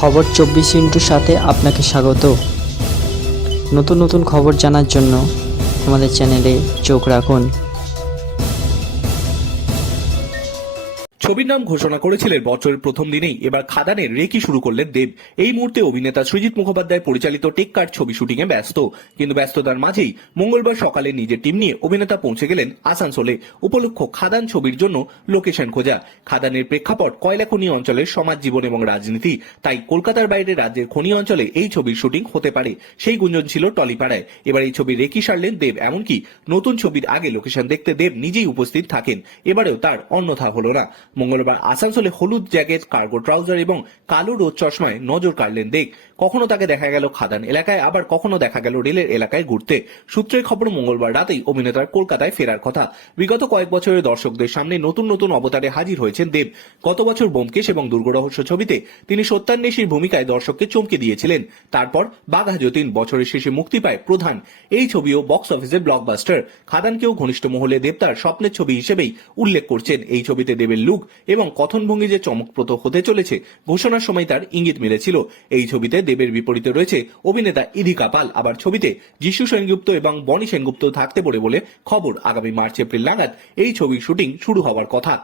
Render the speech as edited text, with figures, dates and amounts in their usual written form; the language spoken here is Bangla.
খবর 24 সাথে আপনাকে স্বাগত। নতুন নতুন খবর জানার জন্য আমাদের চ্যানেলে চোখ রাখুন। ছবির নাম ঘোষণা করেছিলেন বছরের প্রথম দিনেই। এবার খাদানের রেকি শুরু করলেন দেব। এই মুহূর্তে অভিনেতা সৃজিত মুখোপাধ্যায় পরিচালিত টেক্কার ছবি শুটিংয়ে ব্যস্ত। কিন্তু ব্যস্ততার মাঝেই মঙ্গলবার সকালে নিজের টিম নিয়ে অভিনেতা পৌঁছে গেলেন আসানসোলে। উপলক্ষ খাদান ছবির জন্য লোকেশন খোঁজা। খাদানের প্রেক্ষাপট কয়লা খনি অঞ্চলের সমাজ জীবন এবং রাজনীতি। তাই কলকাতার বাইরে রাজ্যের খনি অঞ্চলে এই ছবির শুটিং হতে পারে, সেই গুঞ্জন ছিল টলিপাড়ায়। এবার এই ছবির রেকি সারলেন দেব। এমনকি নতুন ছবির আগে লোকেশন দেখতে দেব নিজেই উপস্থিত থাকেন। এবারেও তার অন্যথা হলো না। মঙ্গলবার আসানসোলে হলুদ জ্যাকেট, কার্গো ট্রাউজার এবং কালো রোদ চশমায় নজর কাড়লেন দেব। কখনো তাকে দেখা গেল খাদান এলাকায়, আবার কখনো দেখা গেল রেলের এলাকায় ঘুরতে। সূত্রের খবর, মঙ্গলবার রাতেই অভিনেতার কলকাতায় ফেরার কথা। বিগত কয়েক বছরের দর্শকদের সামনে নতুন নতুন অবতারে হাজির হয়েছেন দেব। গত বছর ব্যোমকেশ এবং দুর্গরহস্য ছবিতে তিনি সত্যান্বেষীর ভূমিকায় দর্শককে চমকে দিয়েছিলেন। তারপর বাঘা যতীন বছরের শেষে মুক্তি পায় প্রধান। এই ছবিও বক্স অফিসে ব্লকবাস্টার। খাদানকেও ঘনিষ্ঠ মহলে দেব তার স্বপ্নের ছবি হিসেবেই উল্লেখ করছেন। এই ছবিতে দেবের লুক এবং কথনভঙ্গি যে চমকপ্রদ হতে চলেছে, ঘোষণার সময় তার ইঙ্গিত মিলেছিল। এই ছবিতে দেবের বিপরীতে রয়েছে অভিনেতা ইধিকা পাল। আবার ছবিতে যিশু সেনগুপ্ত এবং বনি সেনগুপ্ত থাকতে পারে বলে খবর। আগামী মার্চ এপ্রিল নাগাদ এই ছবির শুটিং শুরু হওয়ার কথা।